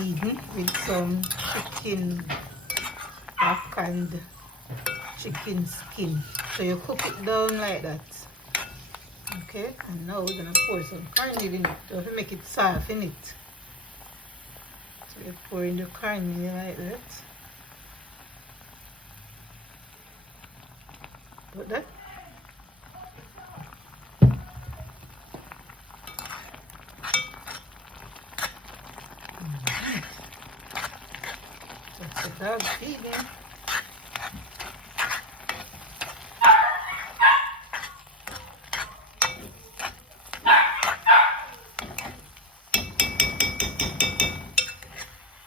feeding with some chicken back and chicken skin. So you cook it down like that. Okay, and now we're gonna pour some cornmeal in it. Don't have to make it soft in it. So you pour in the cornmeal like that. Put that. That's the dog feeding.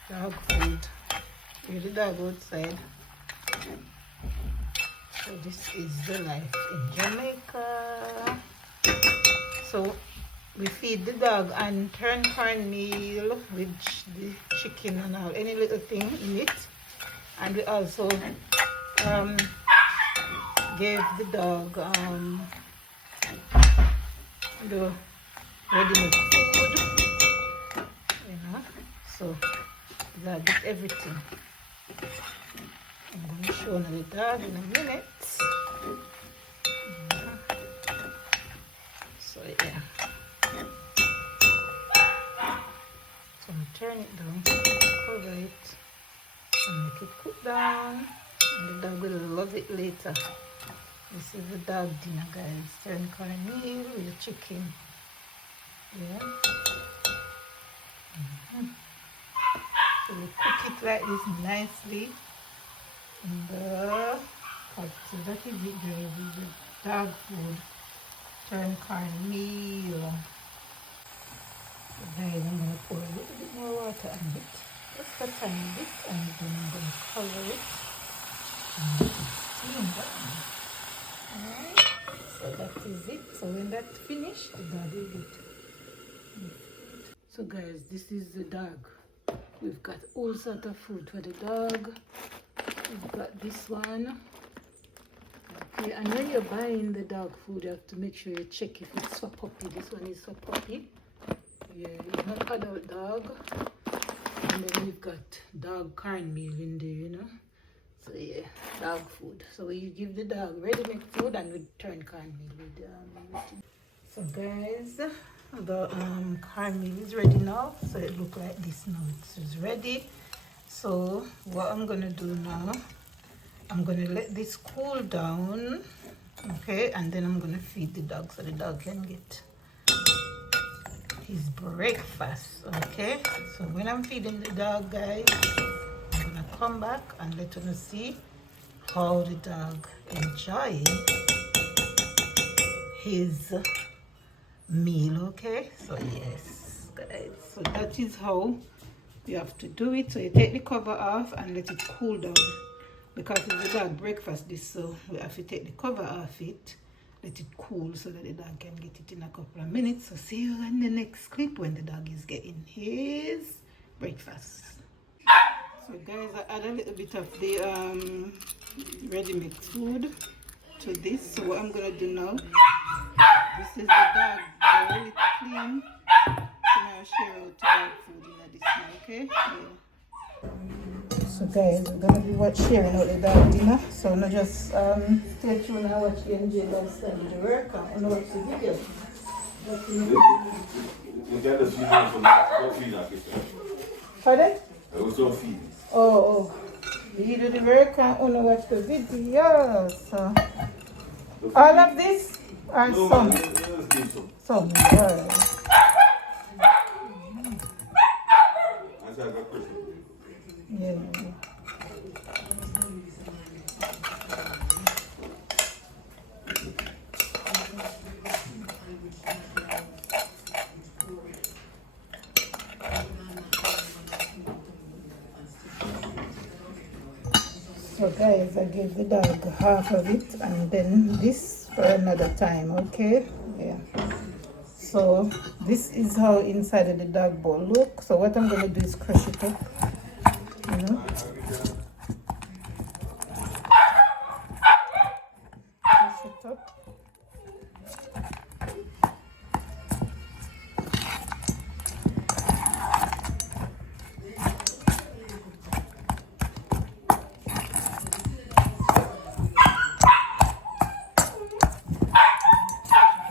Dog food. Here's the dog outside. So this is the life in Jamaica. So we feed the dog and turn cornmeal with the chicken and all, any little thing in it. And we also gave the dog the ready-made food, you know. So that is everything. I'm going to show you the dog in a minute. So yeah. So I'm turn it down, cover it, and make it cook down. And the dog will love it later. This is the dog dinner, guys. Turn cornmeal with the chicken. Yeah. So we cook it like this nicely in the pot. So that is it, guys. Is the dog food. Turn cornmeal. So guys, I'm going to pour a little bit more water on it. Just a tiny bit, and then I'm going to cover it and let it steam down. Alright, so that is it. So when that's finished, the dog will get. So guys, this is the dog. We've got all sorts of food for the dog. We've got this one. Okay, and when you're buying the dog food, you have to make sure you check if it's for puppy. This one is for puppy. Yeah, it's not adult dog. And then we've got dog cornmeal in there, you know. So yeah, dog food. So you give the dog ready-made food and we turn cornmeal with everything. So guys, the cornmeal is ready now. So it looks like this now. It's ready. So what I'm gonna do now, I'm gonna let this cool down. Okay, and then I'm gonna feed the dog so the dog can get his breakfast. Okay, so when I'm feeding the dog, guys, I'm gonna come back and let you see how the dog enjoying his meal. Okay, so yes guys, so that is how you have to do it. So you take the cover off and let it cool down, because it's the dog breakfast this, so we have to take the cover off it, let it cool so that the dog can get it in a couple of minutes. So see you in the next clip when the dog is getting his breakfast. So guys, I add a little bit of the ready-made food to this. So what I'm gonna do now, this is the dog bowl, it's clean. So now I'll share out the dog food in this now, okay? Yeah. So guys, we're gonna be sharing out the dog dinner. So now just stay tuned and watch the NJ dog study the workout and watch the video. You get the feeding from what feeding? Pardon? I also feed. Oh. You do the workout and watch the video. So all of this or No, some? man, let's give some. Some, yeah. I said I got Christmas. Yeah. So guys, I gave the dog half of it and then this for another time, okay? Yeah. So this is how inside of the dog bowl look. So what I'm gonna do is crush it up, you know. Crush it up.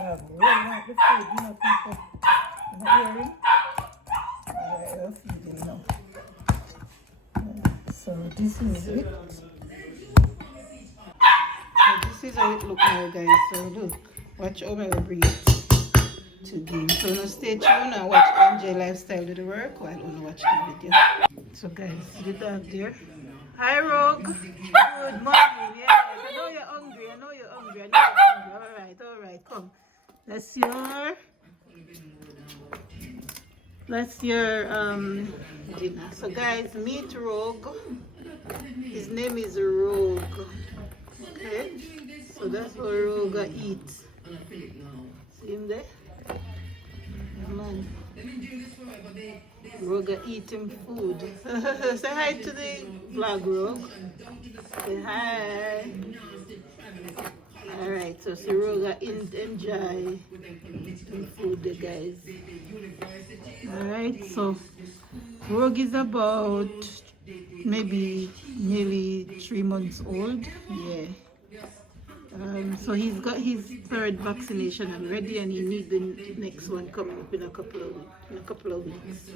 Rolling out the food, you know, people. You not hearing? Alright, we're feeding now. So this is it. So this is how it looks now, guys. So look, watch how I bring it to game. So now stay tuned and watch NJ Lifestyle do the work while you watch the video. So guys, the dog there. Hi Rogue. Good morning. Yes, I know you're hungry. I know you're hungry. Alright, come. That's your dinner. So guys, meet Rogue. His name is Rogue. Okay? So that's how Rogue eats. See him there? Man. Rogue eating food. Say hi to the vlog, Rogue. Say hi. Alright, so Rogue enjoy the food, the guys. Alright, so Rogue is about maybe nearly 3 months old. Yeah. So he's got his third vaccination already, and he needs the next one coming up in a couple of weeks.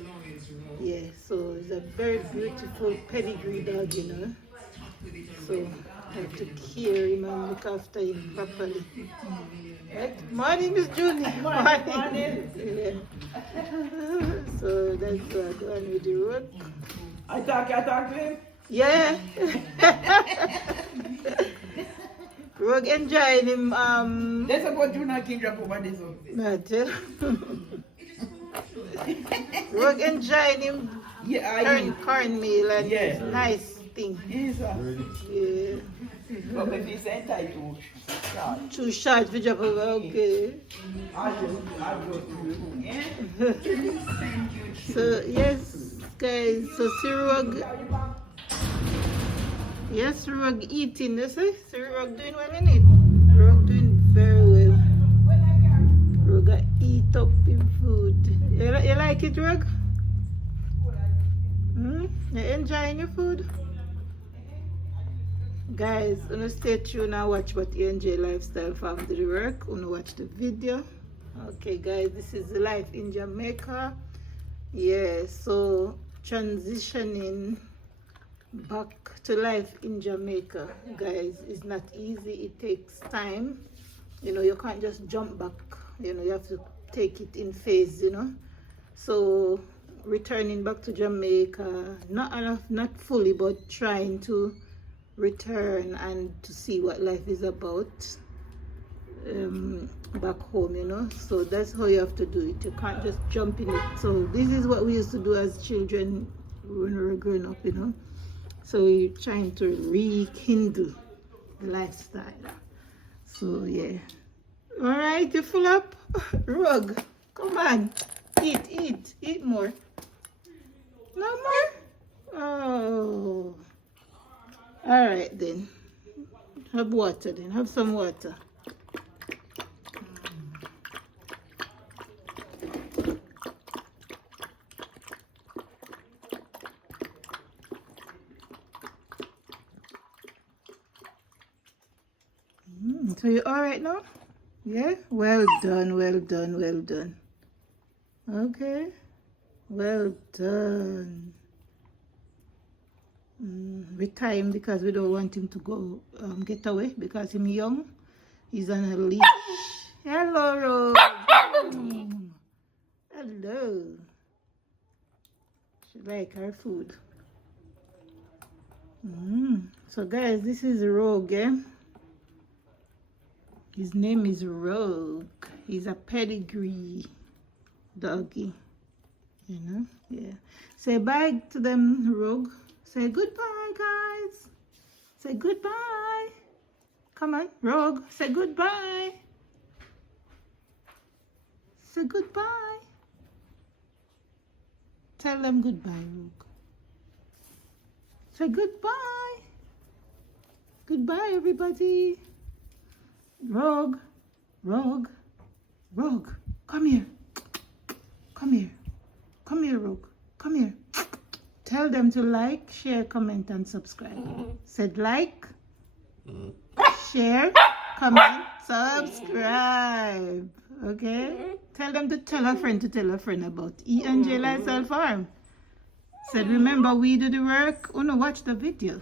Yeah, so he's a very beautiful pedigree dog, you know. So I have to care him and look after him properly. Right? Morning, Miss Julie. Morning. Yeah. So that's go on with the road. I talk to him? Yeah. Rogue enjoying him. Let's go to na king drop over this one. Not Rogue enjoying him. Yeah, cornmeal and yeah. Nice thing. Yes, sir. Yeah. But if you say that too short. Too short for drop over. Okay. I just yeah. So yes, guys. So see Rogue. Yes, Rogue eating. You see Rogue doing well in it. Rogue doing very well. Rogue eat up in food. You like it, Rogue? You enjoying your food? Guys, stay tuned and watch what NJ Lifestyle Farm do the work. Watch the video. Okay, guys, this is the life in Jamaica. Yeah, so transitioning back to life in Jamaica, guys, is not easy. It takes time. You can't just jump back. You have to take it in phase. So returning back to Jamaica, not fully, but trying to return and to see what life is about back home. So that's how you have to do it. You can't just jump in it. So this is what we used to do as children when we were growing up. So we're trying to rekindle the lifestyle. So yeah. All right, you full up? Rogue, come on. Eat more. No more? Oh. All right then. Have water then. Have some water. So you all right now? Yeah? Well done. Okay. Well done. We tie him because we don't want him to go get away because he's young. He's on a leash. Hello, Rose. Hello. She like her food. So guys, this is Rogue. His name is Rogue. He's a pedigree doggy. Yeah. Say bye to them, Rogue. Say goodbye, guys. Say goodbye. Come on, Rogue. Say goodbye. Say goodbye. Tell them goodbye, Rogue. Say goodbye. Goodbye, everybody. Rogue. Come here. Come here, Rogue. Come here. Tell them to like, share, comment, and subscribe. Said like, share, comment, Subscribe. Okay? Tell them to tell a friend about E&J Lifestyle Farm. Said remember we do the work. Watch the video.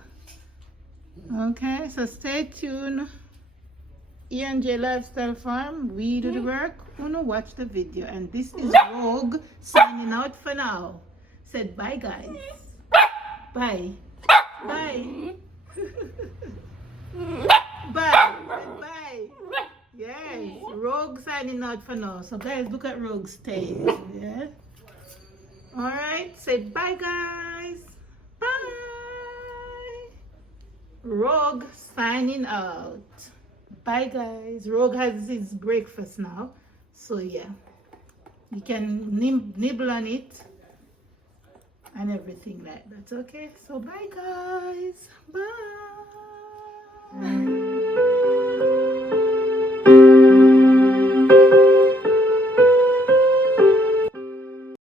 Okay, so stay tuned. E&J Lifestyle Farm, we do the work. Watch the video. And this is Rogue signing out for now. Said bye guys. Bye. Bye. Bye. Bye. Yes. Rogue signing out for now. So guys, look at Rogue's tail. Yeah. Alright. Say bye guys. Bye. Rogue signing out. Bye guys. Rogue has his breakfast now. So yeah. You can nibble on it. And everything like that. Okay. So bye guys. Bye.